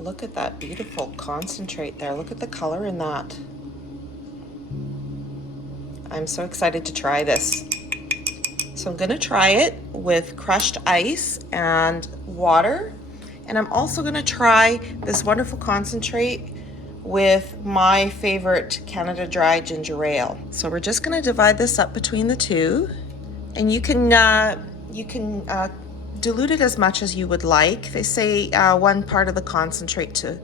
Look at that beautiful concentrate there. Look at the color in that. I'm so excited to try this. So I'm gonna try it with crushed ice and water. And I'm also gonna try this wonderful concentrate with my favorite Canada Dry ginger ale. So we're just gonna divide this up between the two. And you can dilute it as much as you would like. They say 1 part of the concentrate to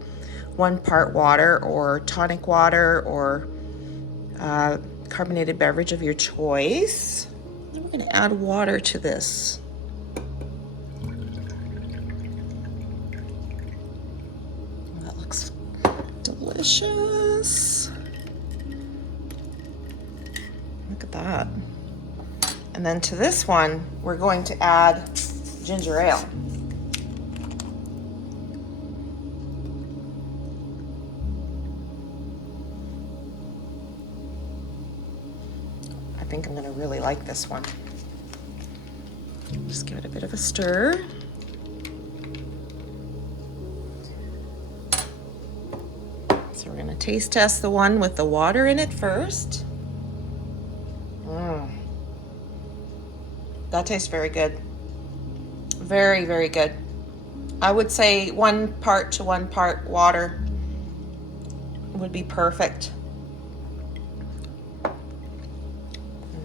1 part water, or tonic water, or carbonated beverage of your choice. And we're going to add water to this. That looks delicious. Look at that. And then to this one, we're going to add ginger ale. I think I'm going to really like this one. Just give it a bit of a stir. So we're going to taste test the one with the water in it first. That tastes very good. Very, very good. I would say 1 part to 1 part water would be perfect.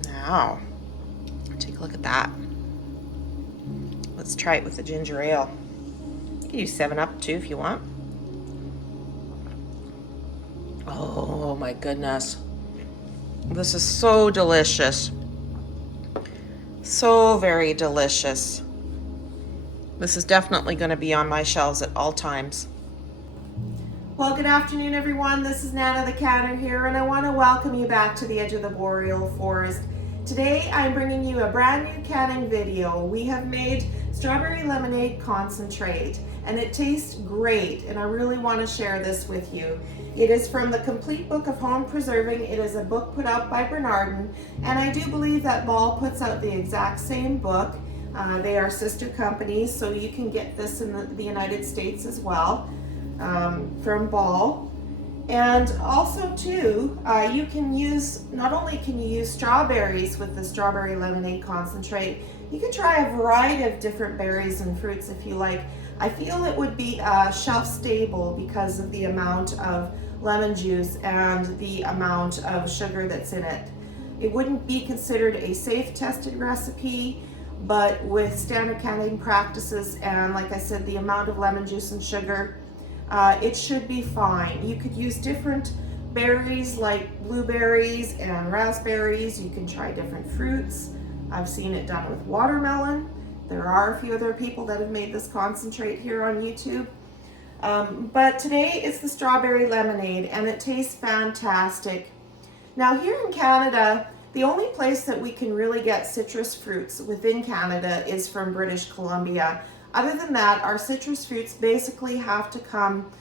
Now, take a look at that. Let's try it with the ginger ale. You can use 7-Up too if you want. Oh my goodness. This is so delicious. So very delicious. This is definitely going to be on my shelves at all times. Well, good afternoon, everyone. This is Nana the Canner here, and I want to welcome you back to the edge of the boreal forest. Today, I'm bringing you a brand new canning video. We have made Stawberry Lemonade Concentrate, and it tastes great, and I really want to share this with you. It is from the Complete Book of Home Preserving. It is a book put out by Bernardin, and I do believe that Ball puts out the exact same book. They are sister companies, so you can get this in the United States as well, from Ball. And also too, you can use, not only can you use strawberries with the Stawberry Lemonade Concentrate, you can try a variety of different berries and fruits if you like. I feel it would be shelf stable because of the amount of lemon juice and the amount of sugar that's in it. It wouldn't be considered a safe tested recipe, but with standard canning practices and, like I said, the amount of lemon juice and sugar, it should be fine. You could use different berries like blueberries and raspberries. You can try different fruits. I've seen it done with watermelon. There are a few other people that have made this concentrate here on YouTube. But today it's the strawberry lemonade, and it tastes fantastic. Now here in Canada, the only place that we can really get citrus fruits within Canada is from British Columbia. Other than that, our citrus fruits basically have to come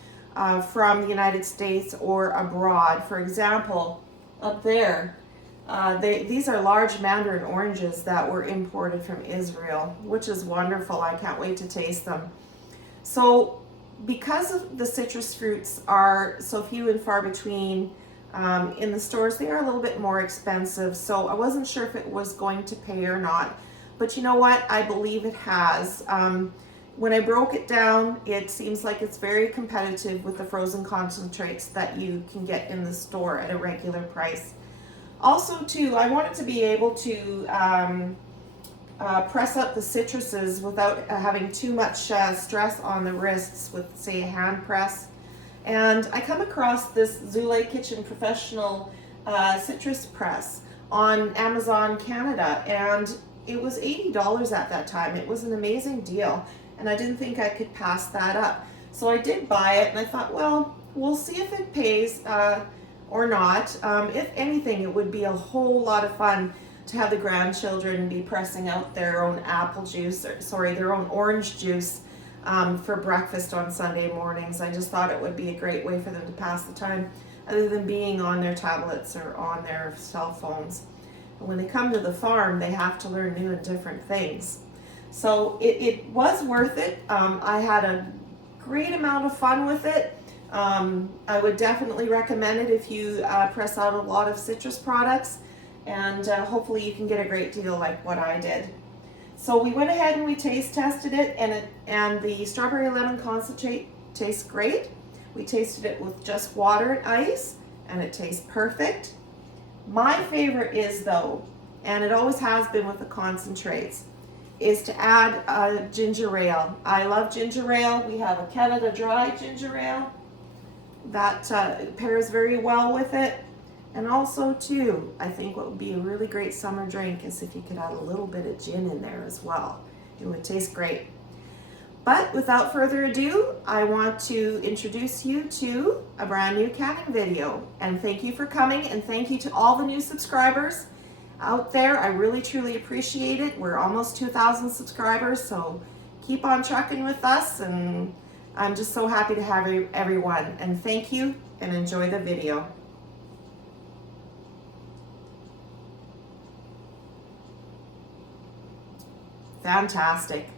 from the United States or abroad. For example, up there, these are large mandarin oranges that were imported from Israel, which is wonderful. I can't wait to taste them. So because of the citrus fruits are so few and far between in the stores, they are a little bit more expensive. So I wasn't sure if it was going to pay or not. But you know what? I believe it has. When I broke it down, it seems like it's very competitive with the frozen concentrates that you can get in the store at a regular price. Also, too, I wanted to be able to press up the citruses without having too much stress on the wrists with, say, a hand press. And I come across this Zule Kitchen Professional citrus press on Amazon Canada, and it was $80 at that time. It was an amazing deal, and I didn't think I could pass that up. So I did buy it, and I thought, well, we'll see if it pays or not. If anything, it would be a whole lot of fun to have the grandchildren be pressing out their own apple juice, their own orange juice for breakfast on Sunday mornings. I just thought it would be a great way for them to pass the time other than being on their tablets or on their cell phones. When they come to the farm, they have to learn new and different things. So it was worth it. I had a great amount of fun with it. I would definitely recommend it if you press out a lot of citrus products, and hopefully you can get a great deal like what I did. So we went ahead and we taste tested it, and the strawberry lemon concentrate tastes great. We tasted it with just water and ice, and it tastes perfect. My favorite is though, and it always has been with the concentrates, is to add ginger ale. I love ginger ale. We have a Canada Dry ginger ale that pairs very well with it. And also too, I think what would be a really great summer drink is if you could add a little bit of gin in there as well. It would taste great. But without further ado, I want to introduce you to a brand new canning video. And thank you for coming, and thank you to all the new subscribers out there. I really truly appreciate it. We're almost 2,000 subscribers, so keep on trucking with us, and I'm just so happy to have everyone. And thank you, and enjoy the video. Fantastic.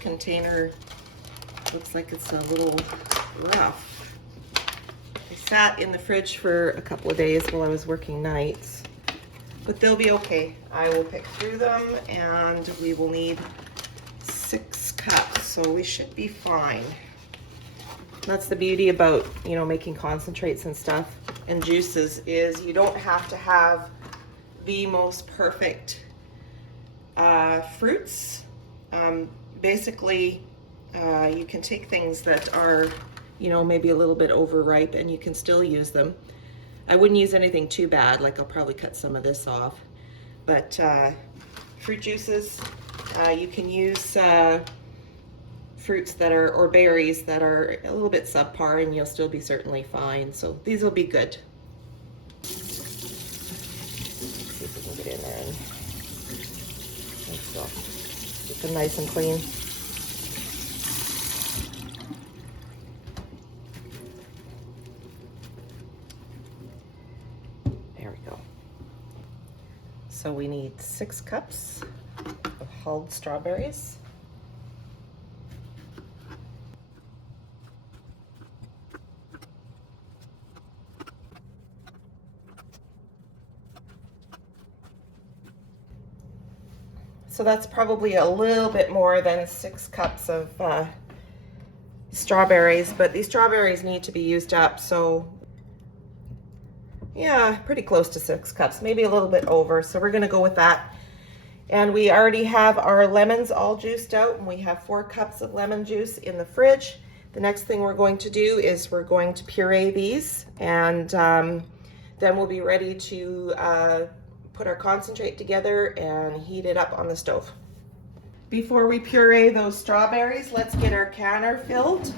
Container looks like it's a little rough. They sat in the fridge for a couple of days while I was working nights, but they'll be okay. I will pick through them, and we will need 6 cups, so we should be fine. That's the beauty about, you know, making concentrates and stuff and juices, is you don't have to have the most perfect fruits. Basically, you can take things that are, you know, maybe a little bit overripe and you can still use them. I wouldn't use anything too bad, like I'll probably cut some of this off. But fruit juices, you can use fruits that are, or berries that are a little bit subpar, and you'll still be certainly fine. So these will be good. Let's see if we can get in there and so keep them nice and clean. There we go. So we need 6 cups of hulled strawberries. So that's probably a little bit more than 6 cups of strawberries, but these strawberries need to be used up, so yeah, pretty close to 6 cups, maybe a little bit over. So we're gonna go with that. And we already have our lemons all juiced out, and we have 4 cups of lemon juice in the fridge. The next thing we're going to do is we're going to puree these, and then we'll be ready to put our concentrate together and heat it up on the stove. Before we puree those strawberries, let's get our canner filled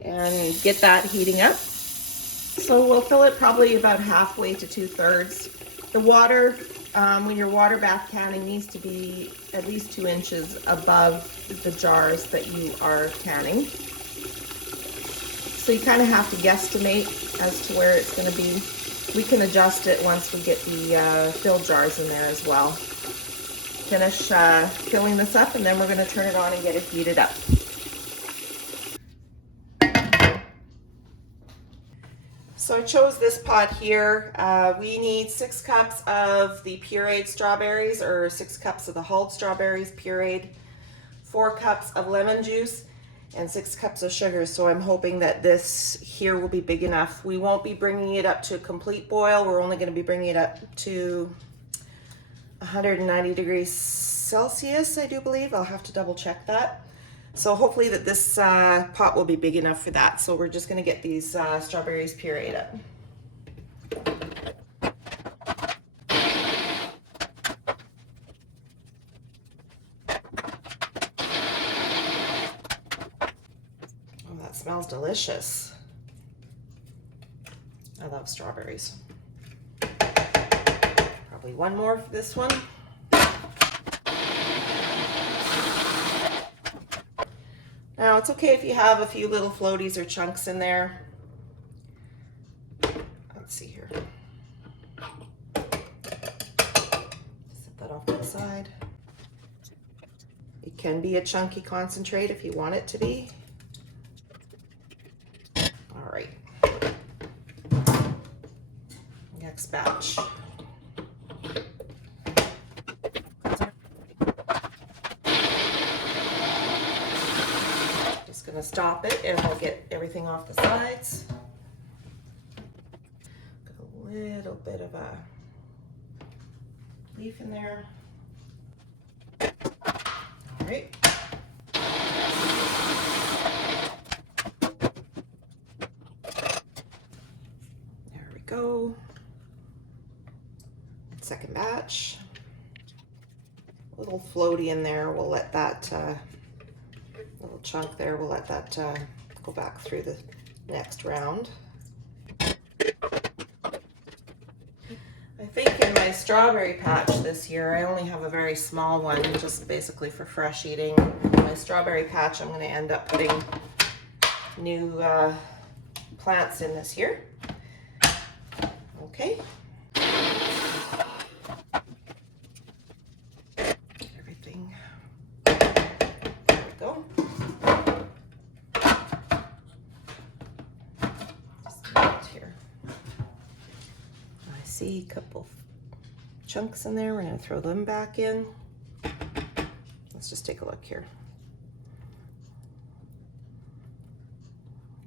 and get that heating up. So we'll fill it probably about halfway to 2/3. The water, when you're water bath canning, needs to be at least 2 inches above the jars that you are canning. So you kind of have to guesstimate as to where it's going to be. We can adjust it once we get the filled jars in there as well. Finish filling this up, and then we're going to turn it on and get it heated up. So I chose this pot here. We need 6 cups of the pureed strawberries, or 6 cups of the hulled strawberries pureed, 4 cups of lemon juice, and 6 cups of sugar. So I'm hoping that this here will be big enough. We won't be bringing it up to a complete boil. We're only going to be bringing it up to 190 degrees Celsius, I do believe. I'll have to double check that. So hopefully that this pot will be big enough for that. So we're just going to get these strawberries pureed up. Smells delicious. I love strawberries. Probably one more for this one. Now it's okay if you have a few little floaties or chunks in there. Let's see here. Set that off to the side. It can be a chunky concentrate if you want it to be. All right. Next batch. Just gonna stop it and I'll get everything off the sides. Got a little bit of a leaf in there. All right. There we go. Second batch. A little floaty in there. We'll let that little chunk there, we'll let that go back through the next round. I think in my strawberry patch this year, I only have a very small one, just basically for fresh eating. In my strawberry patch, I'm going to end up putting new plants in this year. Okay. Everything. There we go. Just a minute here. I see a couple chunks in there. We're going to throw them back in. Let's just take a look here.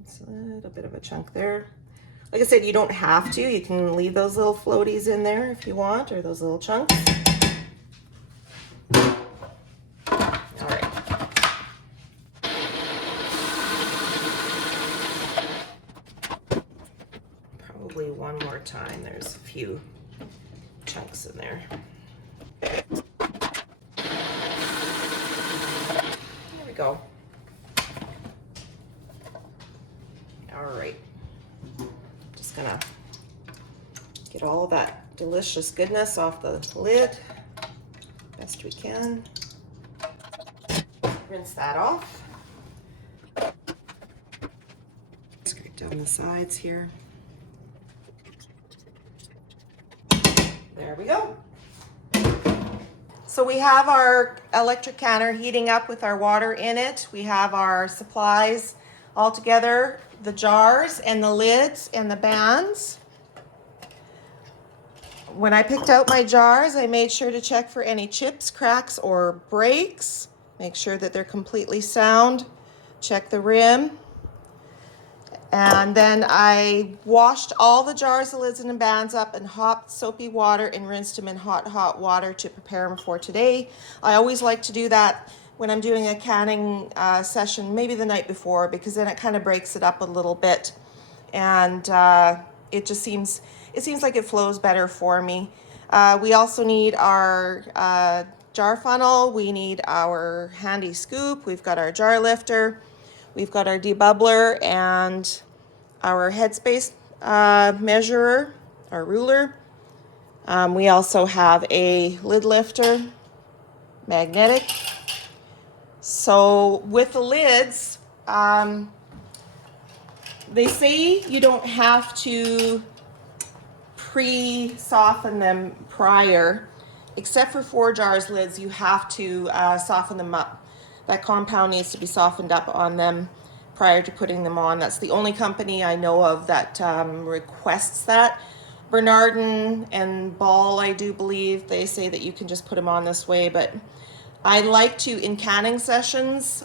It's a little bit of a chunk there. Like I said, you don't have to. You can leave those little floaties in there if you want, or those little chunks. All right. Probably one more time. There's a few chunks in there. There we go. All right. Just gonna get all that delicious goodness off the lid best we can. Rinse that off. Scrape down the sides here. There we go. So we have our electric canner heating up with our water in it. We have our supplies all together, the jars and the lids and the bands. When I picked out my jars, I made sure to check for any chips, cracks, or breaks. Make sure that they're completely sound. Check the rim. And then I washed all the jars, the lids, and the bands up in hot soapy water and rinsed them in hot water to prepare them for today. I always like to do that when I'm doing a canning session, maybe the night before, because then it kind of breaks it up a little bit. And it just seems like it flows better for me. We also need our jar funnel. We need our handy scoop. We've got our jar lifter. We've got our debubbler and our headspace measurer, our ruler. We also have a lid lifter, magnetic. So with the lids, they say you don't have to pre-soften them prior, except for 4 jars lids, you have to soften them up. That compound needs to be softened up on them prior to putting them on. That's the only company I know of that requests that. Bernardin and Ball, I do believe, they say that you can just put them on this way, but I like to, in canning sessions,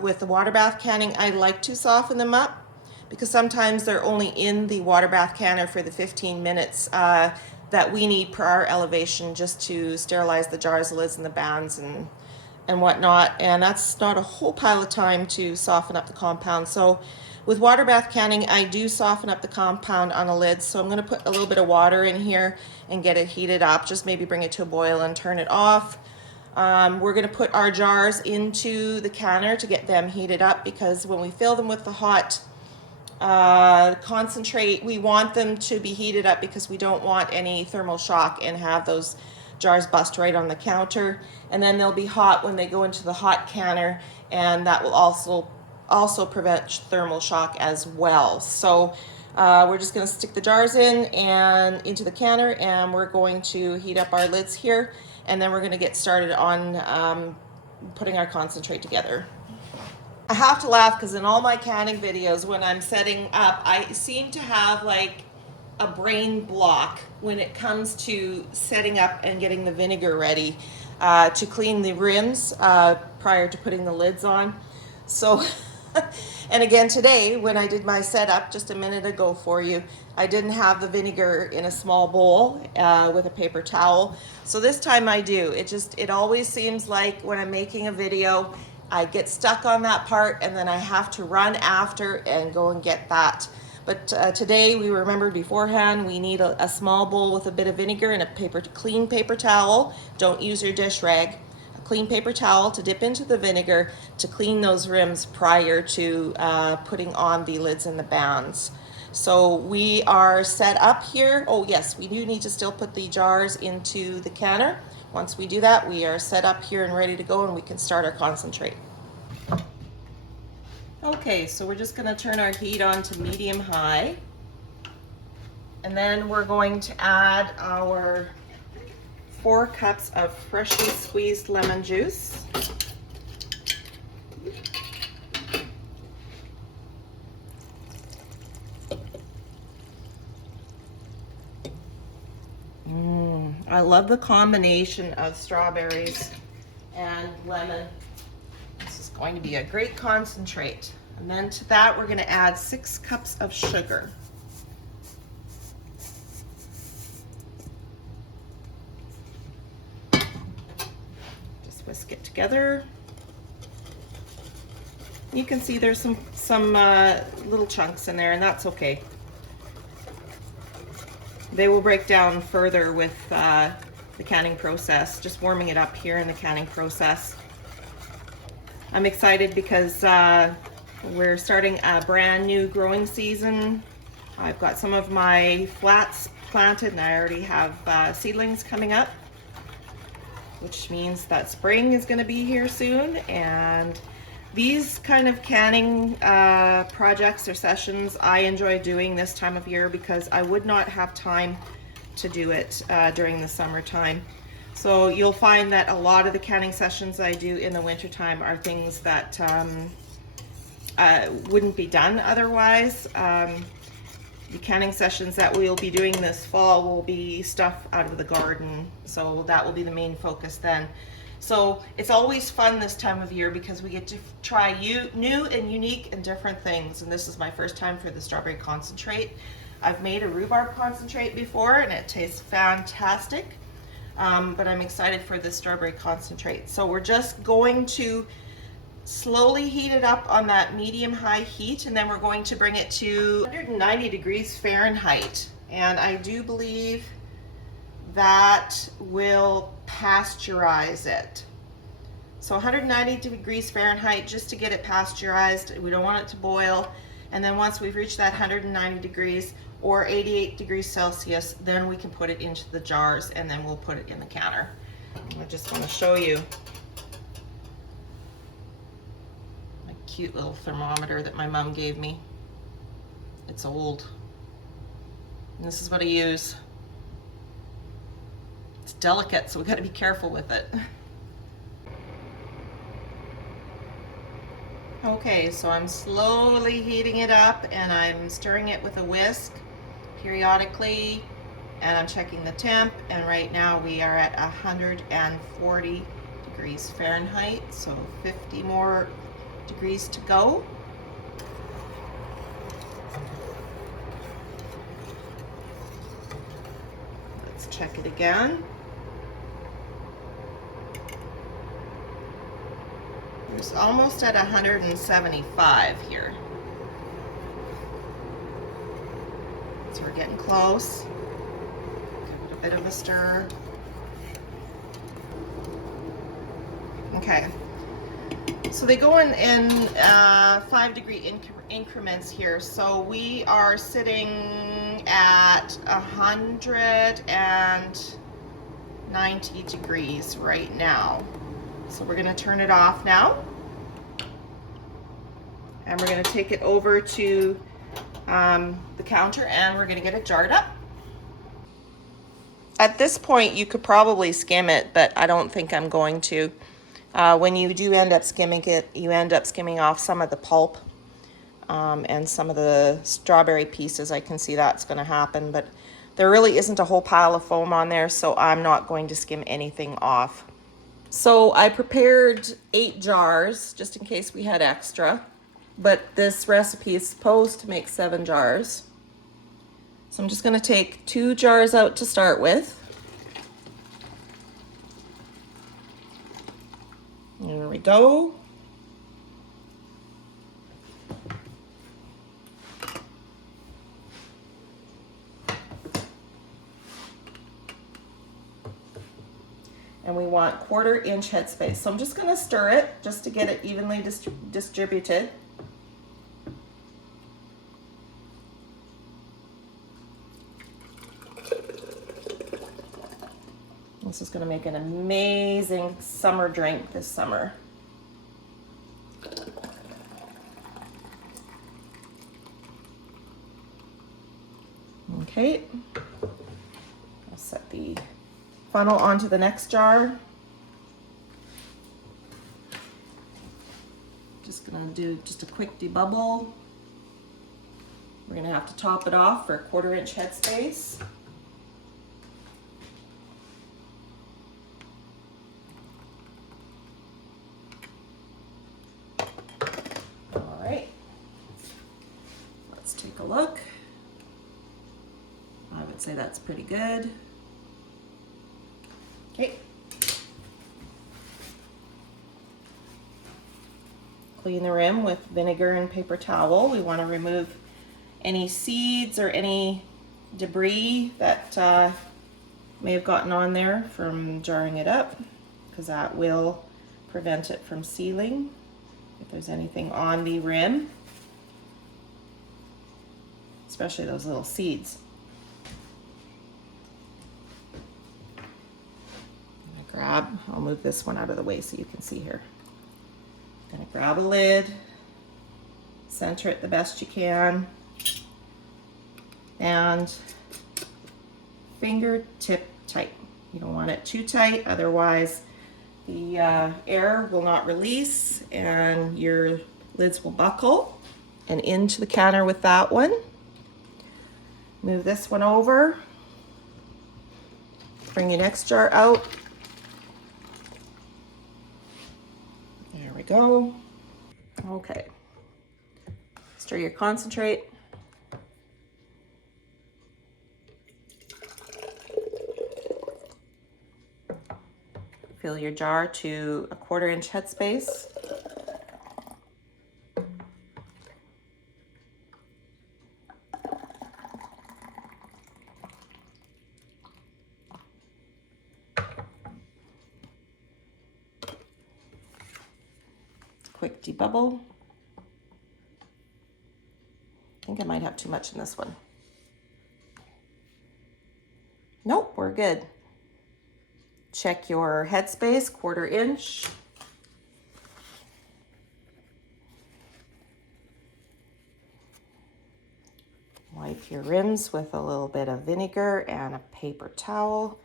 with the water bath canning, I like to soften them up because sometimes they're only in the water bath canner for the 15 minutes that we need per our elevation just to sterilize the jars, the lids, and the bands and whatnot. And that's not a whole pile of time to soften up the compound. So with water bath canning, I do soften up the compound on the lid. So I'm gonna put a little bit of water in here and get it heated up. Just maybe bring it to a boil and turn it off. We're gonna put our jars into the canner to get them heated up, because when we fill them with the hot concentrate, we want them to be heated up because we don't want any thermal shock and have those jars bust right on the counter. And then they'll be hot when they go into the hot canner, and that will also prevent thermal shock as well. So we're just going to stick the jars in and into the canner, and we're going to heat up our lids here, and then we're going to get started on putting our concentrate together. I have to laugh because in all my canning videos, when I'm setting up, I seem to have like a brain block when it comes to setting up and getting the vinegar ready to clean the rims prior to putting the lids on. So, and again today, when I did my setup just a minute ago for you, I didn't have the vinegar in a small bowl with a paper towel. So this time I do. It always seems like when I'm making a video, I get stuck on that part and then I have to run after and go and get that. But today we remembered beforehand we need a small bowl with a bit of vinegar and a clean paper towel. Don't use your dish rag. A clean paper towel to dip into the vinegar to clean those rims prior to putting on the lids and the bands. So we are set up here. Oh yes, we do need to still put the jars into the canner. Once we do that, we are set up here and ready to go, and we can start our concentrate. Okay, so we're just going to turn our heat on to medium high, and then we're going to add our 4 cups of freshly squeezed lemon juice. I love the combination of strawberries and lemon. This is going to be a great concentrate. And then to that, we're gonna add 6 cups of sugar. Just whisk it together. You can see there's some little chunks in there, and that's okay. They will break down further with the canning process, just warming it up here in the canning process. I'm excited because we're starting a brand new growing season. I've got some of my flats planted, and I already have seedlings coming up, which means that spring is going to be here soon. And these kind of canning projects or sessions I enjoy doing this time of year because I would not have time to do it during the summertime. So you'll find that a lot of the canning sessions I do in the wintertime are things that wouldn't be done otherwise. The canning sessions that we'll be doing this fall will be stuff out of the garden, so that will be the main focus then. So it's always fun this time of year because we get to try new and unique and different things. And this is my first time for the strawberry concentrate. I've made a rhubarb concentrate before and it tastes fantastic, but I'm excited for the strawberry concentrate. So we're just going to slowly heat it up on that medium-high heat, and then we're going to bring it to 190 degrees Fahrenheit. And I do believe that will pasteurize it. So 190 degrees Fahrenheit just to get it pasteurized. We don't want it to boil. And then once we've reached that 190 degrees or 88 degrees Celsius, then we can put it into the jars and then we'll put it in the canner. I just want to show you my cute little thermometer that my mom gave me. It's old. And this is what I use. It's delicate, so we got to be careful with it. Okay, so I'm slowly heating it up and I'm stirring it with a whisk periodically, and I'm checking the temp, and right now we are at 140 degrees Fahrenheit, so 50 more degrees to go. Let's check it again. It's almost at 175 here. So we're getting close. Give it a bit of a stir. Okay. So they go in 5-degree increments here. So we are sitting at 190 degrees right now. So we're going to turn it off now. And we're going to take it over to the counter and we're going to get it jarred up. At this point, you could probably skim it, but I don't think I'm going to. When you do end up skimming it, you end up skimming off some of the pulp and some of the strawberry pieces. I can see that's going to happen, but there really isn't a whole pile of foam on there, so I'm not going to skim anything off. So I prepared 8 jars just in case we had extra, but this recipe is supposed to make 7 jars. So I'm just going to take 2 jars out to start with. There we go. And we want 1/4 inch headspace. So I'm just going to stir it just to get it evenly distributed. This is going to make an amazing summer drink this summer. Okay, I'll set the funnel onto the next jar. Just gonna do just a quick debubble. We're gonna have to top it off for 1/4 inch headspace. All right, say that's pretty good. Okay. Clean the rim with vinegar and paper towel. We want to remove any seeds or any debris that may have gotten on there from jarring it up, because that will prevent it from sealing if there's anything on the rim, especially those little seeds. I'll move this one out of the way so you can see here. I'm gonna grab a lid, center it the best you can, and fingertip tight. You don't want it too tight, otherwise the air will not release and your lids will buckle. And into the counter with that one. Move this one over. Bring your next jar out. There we go. Okay. Stir your concentrate. Fill your jar to a 1/4 inch headspace. Quick debubble. I think I might have too much in this one. Nope, we're good. Check your headspace, 1/4 inch. Wipe your rims with a little bit of vinegar and a paper towel.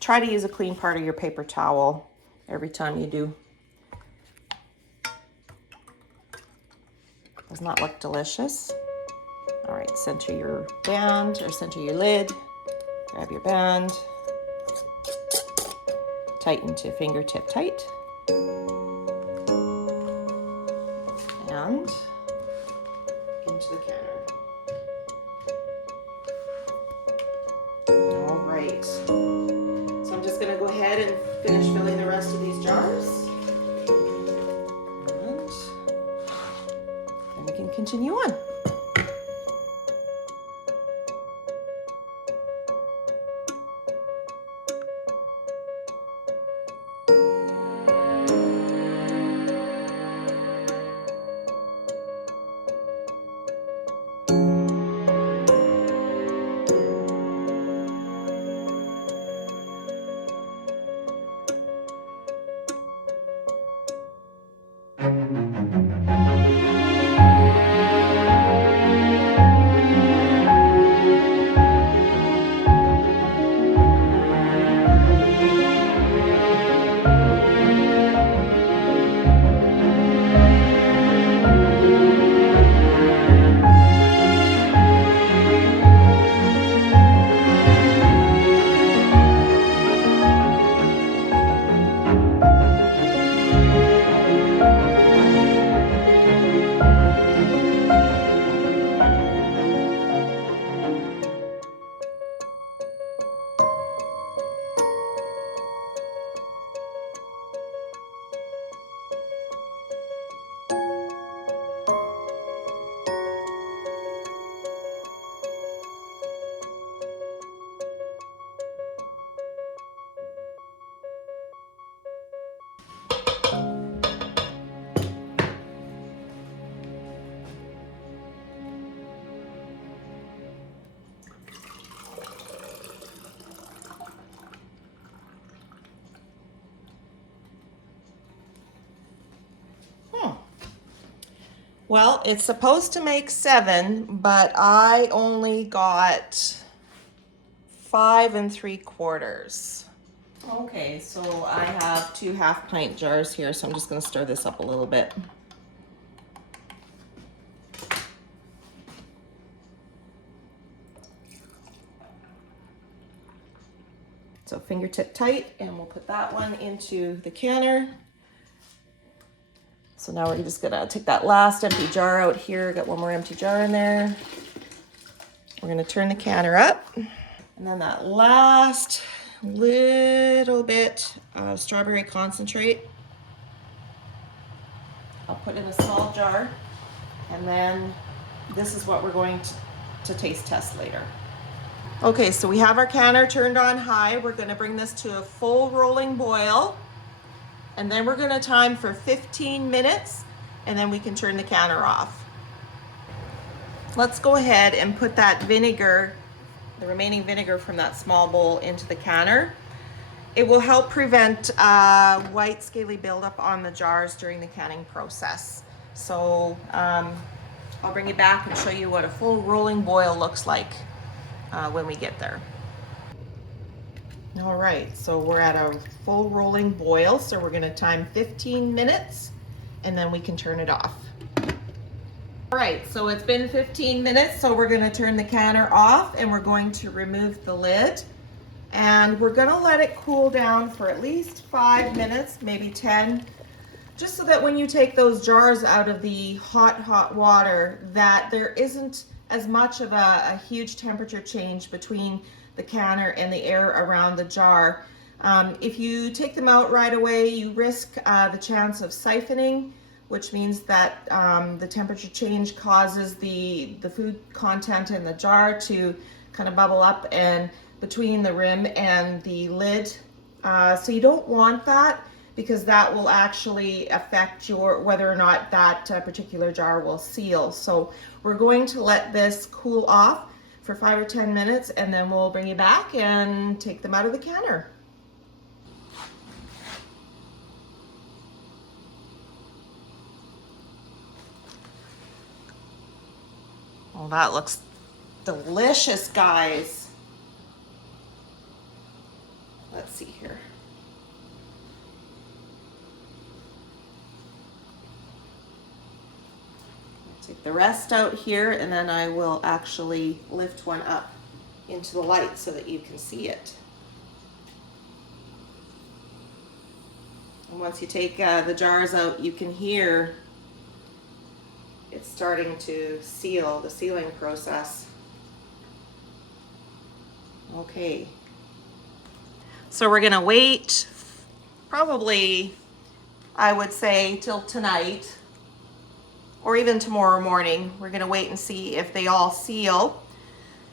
Try to use a clean part of your paper towel every time you do. Does not look delicious. All right, center your band or center your lid. Grab your band. Tighten to fingertip tight. And into the counter. All right. So I'm just gonna go ahead and finish filling the rest of these jars. And we can continue on. Well, it's supposed to make 7, but I only got 5 3/4. Okay, so I have 2 1/2-pint jars here, so I'm just going to stir this up a little bit. So fingertip tight, and we'll put that one into the canner. So now we're just gonna take that last empty jar out here. Got one more empty jar in there. We're gonna turn the canner up. And then that last little bit of strawberry concentrate, I'll put in a small jar, and then this is what we're going to taste test later. Okay, so we have our canner turned on high. We're going to bring this to a full rolling boil, and then we're going to time for 15 minutes, and then we can turn the canner off. Let's go ahead and put that vinegar, the remaining vinegar from that small bowl, into the canner. It will help prevent white scaly buildup on the jars during the canning process. So I'll bring you back and show you what a full rolling boil looks like when we get there. All right, so we're at a full rolling boil, so we're gonna time 15 minutes and then we can turn it off. All right, so it's been 15 minutes, so we're gonna turn the canner off and we're going to remove the lid. And we're gonna let it cool down for at least 5 minutes, maybe 10, just so that when you take those jars out of the hot water, that there isn't as much of a huge temperature change between the canner and the air around the jar. If you take them out right away, you risk the chance of siphoning, which means that the temperature change causes the food content in the jar to kind of bubble up and between the rim and the lid. So you don't want that, because that will actually affect whether or not that particular jar will seal. So we're going to let this cool off for 5 or 10 minutes, and then we'll bring you back and take them out of the canner. Oh, that looks delicious, guys. Let's see here. Take the rest out here, and then I will actually lift one up into the light so that you can see it. And once you take the jars out, you can hear it's starting to seal, the sealing process. Okay. So we're gonna wait probably, I would say, till tonight or even tomorrow morning. We're gonna wait and see if they all seal.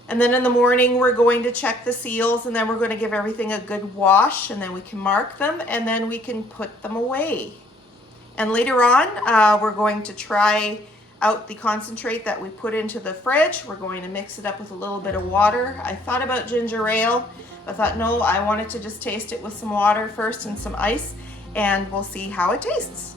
And then in the morning, we're going to check the seals, and then we're gonna give everything a good wash, and then we can mark them, and then we can put them away. And later on, we're going to try out the concentrate that we put into the fridge. We're going to mix it up with a little bit of water. I thought about ginger ale. I thought, no, I wanted to just taste it with some water first and some ice, and we'll see how it tastes.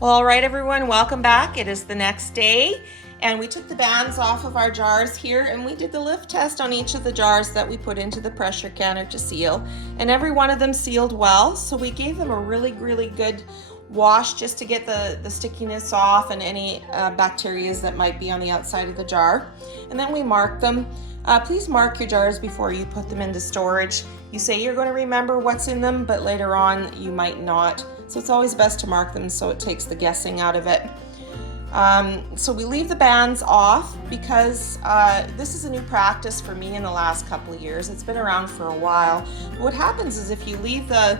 Well, all right, everyone, welcome back. It is the next day, and we took the bands off of our jars here, and we did the lift test on each of the jars that we put into the pressure canner to seal, and every one of them sealed well. So we gave them a really, really good wash just to get the stickiness off and any bacteria that might be on the outside of the jar. And then we marked them. Please mark your jars before you put them into storage. You say you're going to remember what's in them, but later on you might not. So it's always best to mark them so it takes the guessing out of it. So we leave the bands off because this is a new practice for me in the last couple of years. It's been around for a while. What happens is if you leave the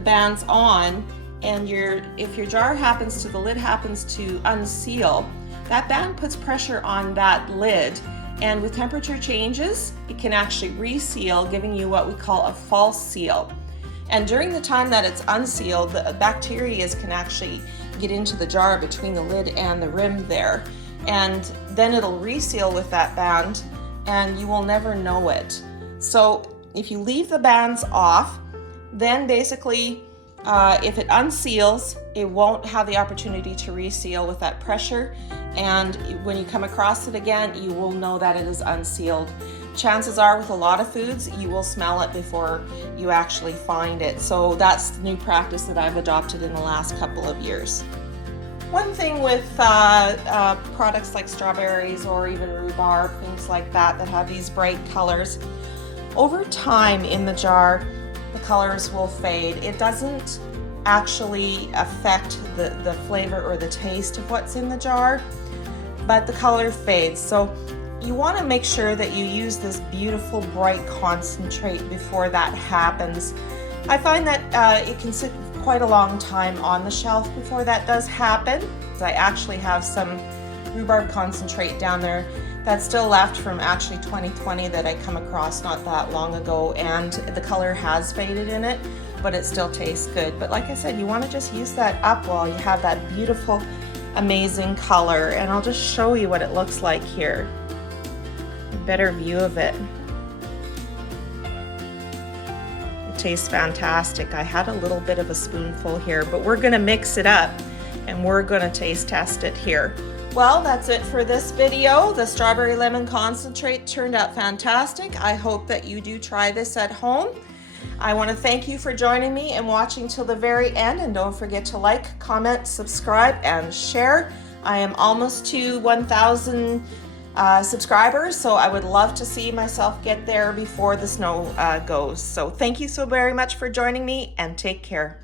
bands on, and if your jar happens to, the lid happens to unseal, that band puts pressure on that lid, and with temperature changes, it can actually reseal, giving you what we call a false seal. And during the time that it's unsealed, the bacteria can actually get into the jar between the lid and the rim there, and then it'll reseal with that band, and you will never know it. So if you leave the bands off, then basically if it unseals, it won't have the opportunity to reseal with that pressure, and when you come across it again, you will know that it is unsealed. Chances are with a lot of foods, you will smell it before you actually find it. So that's the new practice that I've adopted in the last couple of years. One thing with products like strawberries or even rhubarb, things like that have these bright colors, over time in the jar, the colors will fade. It doesn't actually affect the flavor or the taste of what's in the jar, but the color fades. So you want to make sure that you use this beautiful bright concentrate before that happens. I find that it can sit quite a long time on the shelf before that does happen. I actually have some rhubarb concentrate down there that's still left from actually 2020 that I come across not that long ago, and the color has faded in it, but it still tastes good. But like I said, you want to just use that up while you have that beautiful, amazing color, and I'll just show you what it looks like here. A better view of it. It tastes fantastic. I had a little bit of a spoonful here, but we're going to mix it up and we're going to taste test it here. Well, that's it for this video. The strawberry lemon concentrate turned out fantastic. I hope that you do try this at home. I want to thank you for joining me and watching till the very end, and don't forget to like, comment, subscribe, and share. I am almost to 1,000 subscribers, so I would love to see myself get there before the snow goes. So thank you so very much for joining me, and take care.